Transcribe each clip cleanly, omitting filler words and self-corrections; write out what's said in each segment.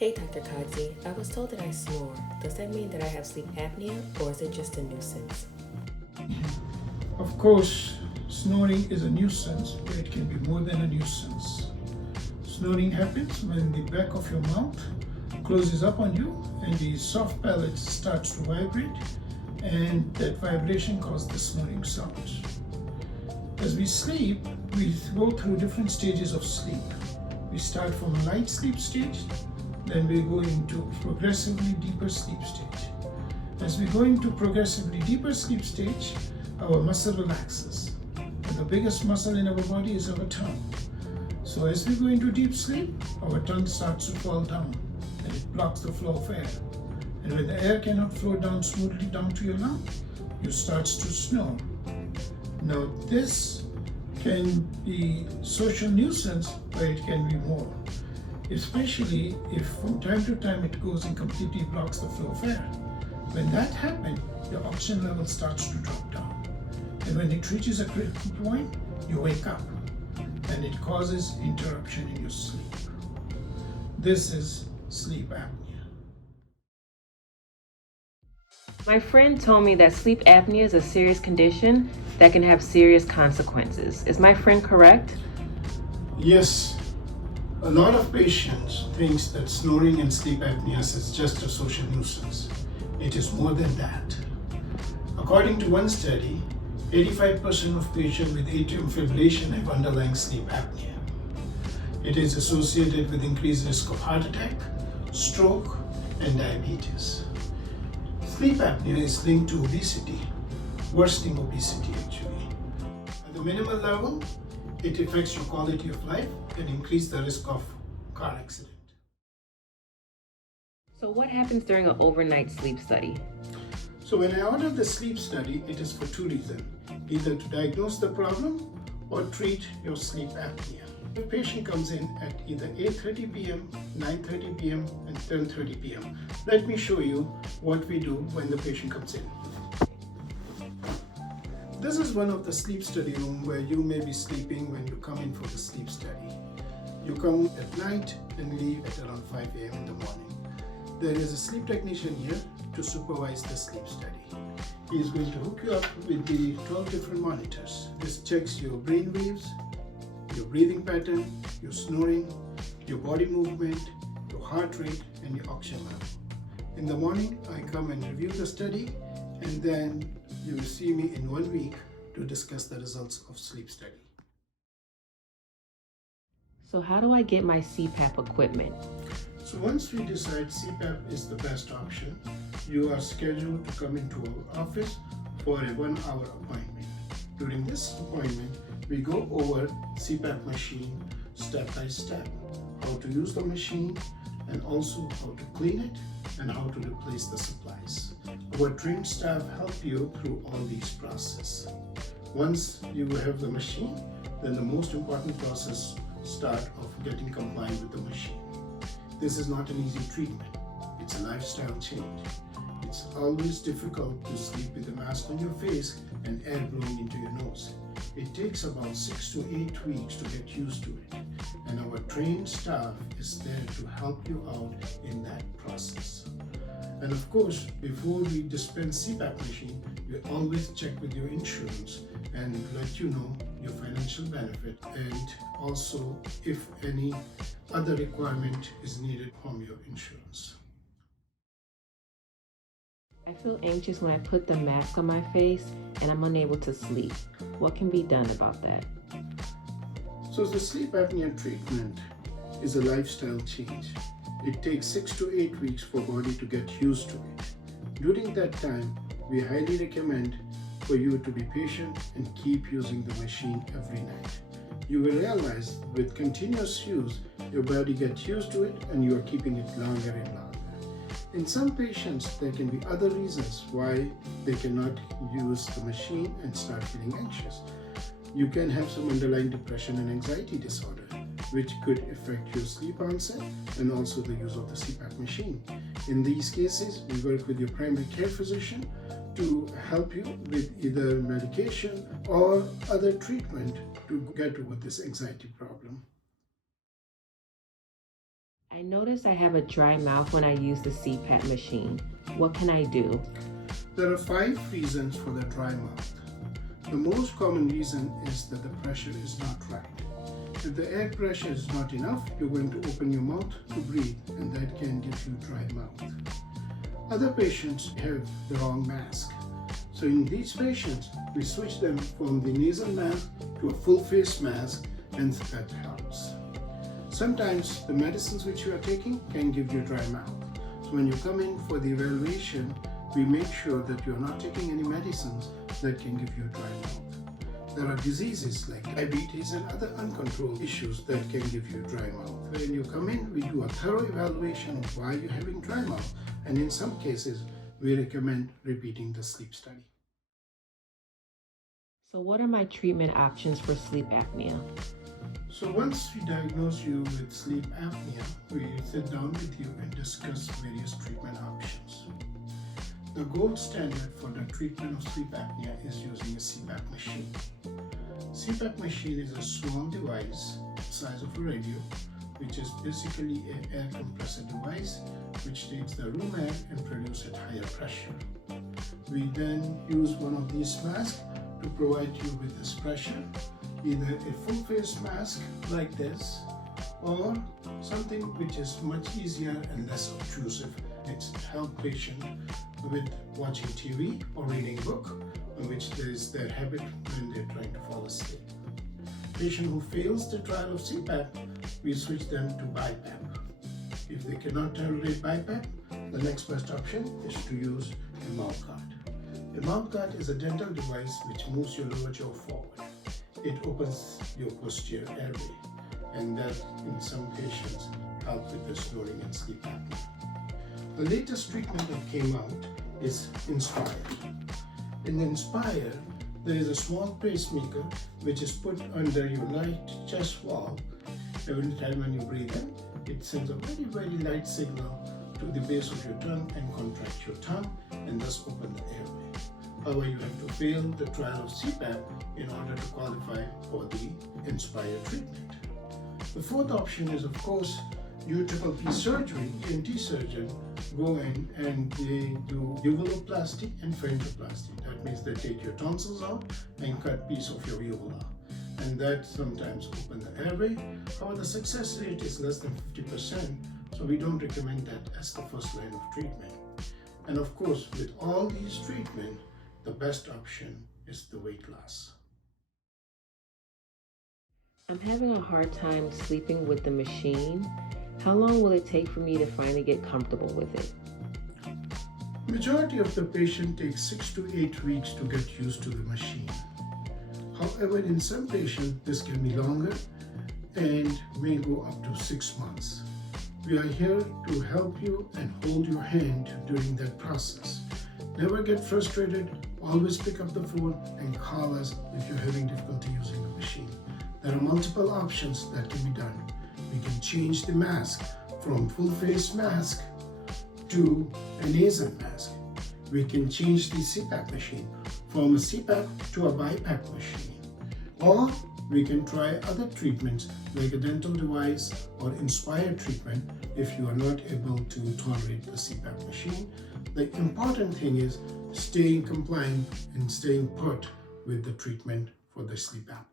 Hey, Dr. Kodzi. I was told that I snore. Does that mean that I have sleep apnea, or is it just a nuisance? Of course, snoring is a nuisance, but it can be more than a nuisance. Snoring happens when the back of your mouth closes up on you and the soft palate starts to vibrate, and that vibration causes the snoring sounds. As we sleep, we go through different stages of sleep. We start from a light sleep stage, then we go into progressively deeper sleep stage. As we go into progressively deeper sleep stage, our muscle relaxes. And the biggest muscle in our body is our tongue. So as we go into deep sleep, our tongue starts to fall down and it blocks the flow of air. And when the air cannot flow down smoothly down to your lung, you start to snore. Now this can be social nuisance, but it can be more. Especially if from time to time it goes and completely blocks the flow of air. When that happens, your oxygen level starts to drop down. And when it reaches a critical point, you wake up and it causes interruption in your sleep. This is sleep apnea. My friend told me that sleep apnea is a serious condition that can have serious consequences. Is my friend correct? Yes, a lot of patients think that snoring and sleep apnea is just a social nuisance. It is more than that. According to one study, 85% of patients with atrial fibrillation have underlying sleep apnea. It is associated with increased risk of heart attack, stroke, and diabetes. Sleep apnea is linked to obesity, worsening obesity actually. At the minimal level, it affects your quality of life and increases the risk of car accident. So, what happens during an overnight sleep study? So when I order the sleep study, it is for two reasons. Either to diagnose the problem or treat your sleep apnea. The patient comes in at either 8:30 p.m., 9:30 p.m. and 10:30 p.m. Let me show you what we do when the patient comes in. This is one of the sleep study room where you may be sleeping when you come in for the sleep study. You come at night and leave at around 5 a.m. in the morning. There is a sleep technician here to supervise the sleep study. He is going to hook you up with the 12 different monitors. This checks your brain waves, your breathing pattern, your snoring, your body movement, your heart rate, and your oxygen level. In the morning, I come and review the study, and then you will see me in 1 week to discuss the results of sleep study. So, how do I get my CPAP equipment? So once we decide CPAP is the best option, you are scheduled to come into our office for a 1-hour appointment. During this appointment, we go over CPAP machine step by step, how to use the machine and also how to clean it and how to replace the supplies. Our trained staff help you through all these processes. Once you have the machine, then the most important process start of getting compliant with the machine. This is not an easy treatment. It's a lifestyle change. It's always difficult to sleep with a mask on your face and air blowing into your nose. It takes about 6 to 8 weeks to get used to it. And our trained staff is there to help you out in that process. And of course, before we dispense CPAP machine, we always check with your insurance and let you know your financial benefit and also if any other requirement is needed from your insurance. I feel anxious when I put the mask on my face and I'm unable to sleep. What can be done about that? So the sleep apnea treatment is a lifestyle change. It takes 6 to 8 weeks for body to get used to it. During that time, we highly recommend for you to be patient and keep using the machine every night. You will realize with continuous use, your body gets used to it and you are keeping it longer and longer. In some patients, there can be other reasons why they cannot use the machine and start feeling anxious. You can have some underlying depression and anxiety disorder, which could affect your sleep onset and also the use of the CPAP machine. In these cases, we work with your primary care physician to help you with either medication or other treatment to get over this anxiety problem. I notice I have a dry mouth when I use the CPAP machine. What can I do? There are 5 reasons for the dry mouth. The most common reason is that the pressure is not right. If the air pressure is not enough, you're going to open your mouth to breathe, and that can give you dry mouth. Other patients have the wrong mask. So in these patients, we switch them from the nasal mask to a full face mask, and that helps. Sometimes the medicines which you are taking can give you dry mouth. So when you come in for the evaluation, we make sure that you are not taking any medicines that can give you dry mouth. There are diseases like diabetes and other uncontrolled issues that can give you dry mouth. When you come in, we do a thorough evaluation of why you're having dry mouth, and in some cases, we recommend repeating the sleep study. So what are my treatment options for sleep apnea? So once we diagnose you with sleep apnea, we sit down with you and discuss various treatment options. The gold standard for the treatment of sleep apnea is using a CPAP machine. CPAP machine is a small device, size of a radio, which is basically an air compressor device which takes the room air and produces higher pressure. We then use one of these masks to provide you with this pressure, either a full face mask like this or something which is much easier and less obtrusive. It's help patient with watching TV or reading a book, which is their habit when they're trying to fall asleep. Patient who fails the trial of CPAP, we switch them to BiPAP. If they cannot tolerate BiPAP, the next best option is to use a mouth guard. A mouth guard is a dental device which moves your lower jaw forward. It opens your posterior airway, and that in some patients helps with the snoring and sleep apnea. The latest treatment that came out is Inspire. In Inspire, there is a small pacemaker which is put under your right chest wall. Every time when you breathe in, it sends a very, very light signal to the base of your tongue and contract your tongue and thus open the airway. However, you have to fail the trial of CPAP in order to qualify for the Inspire treatment. The fourth option is, of course, UPP surgery. ENT surgeon go in and they do uvuloplasty and pharyngoplasty. That means they take your tonsils out and cut piece of your uvula, and that sometimes open the airway. However, the success rate is less than 50%, so we don't recommend that as the first line of treatment. And of course, with all these treatments, the best option is the weight loss. I'm having a hard time sleeping with the machine. How long will it take for me to finally get comfortable with it? Majority of the patient takes 6 to 8 weeks to get used to the machine. However, in some patients, this can be longer and may go up to 6 months. We are here to help you and hold your hand during that process. Never get frustrated, always pick up the phone and call us if you're having difficulty using the machine. There are multiple options that can be done. We can change the mask from full face mask to a nasal mask. We can change the CPAP machine from a CPAP to a BiPAP machine. Or we can try other treatments like a dental device or Inspire treatment if you are not able to tolerate the CPAP machine. The important thing is staying compliant and staying put with the treatment for the sleep apnea.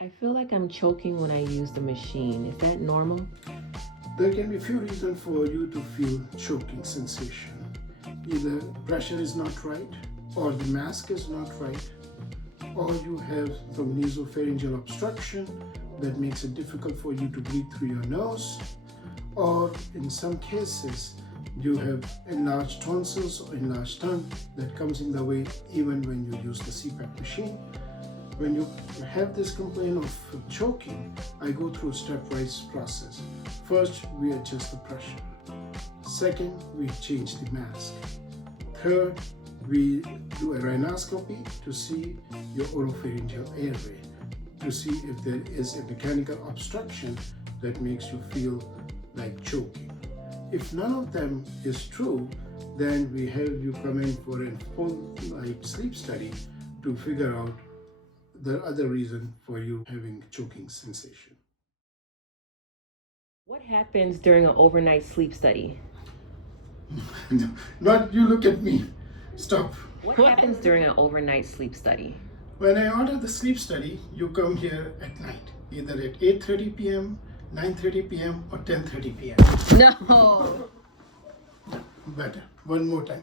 I feel like I'm choking when I use the machine. Is that normal? There can be a few reasons for you to feel choking sensation. Either pressure is not right, or the mask is not right, or you have some nasopharyngeal obstruction that makes it difficult for you to breathe through your nose, or in some cases you have enlarged tonsils or enlarged tongue that comes in the way even when you use the CPAP machine. When you have this complaint of choking, I go through a stepwise process. First, we adjust the pressure. Second, we change the mask. Third, we do a rhinoscopy to see your oropharyngeal airway, to see if there is a mechanical obstruction that makes you feel like choking. If none of them is true, then we have you come in for a full sleep study to figure out the other reason for you having choking sensation. What happens during an overnight sleep study? Not you look at me. Stop. What happens during an overnight sleep study? When I order the sleep study, you come here at night, either at 8:30 p.m., 9:30 p.m., or 10:30 p.m. No. Better. One more time.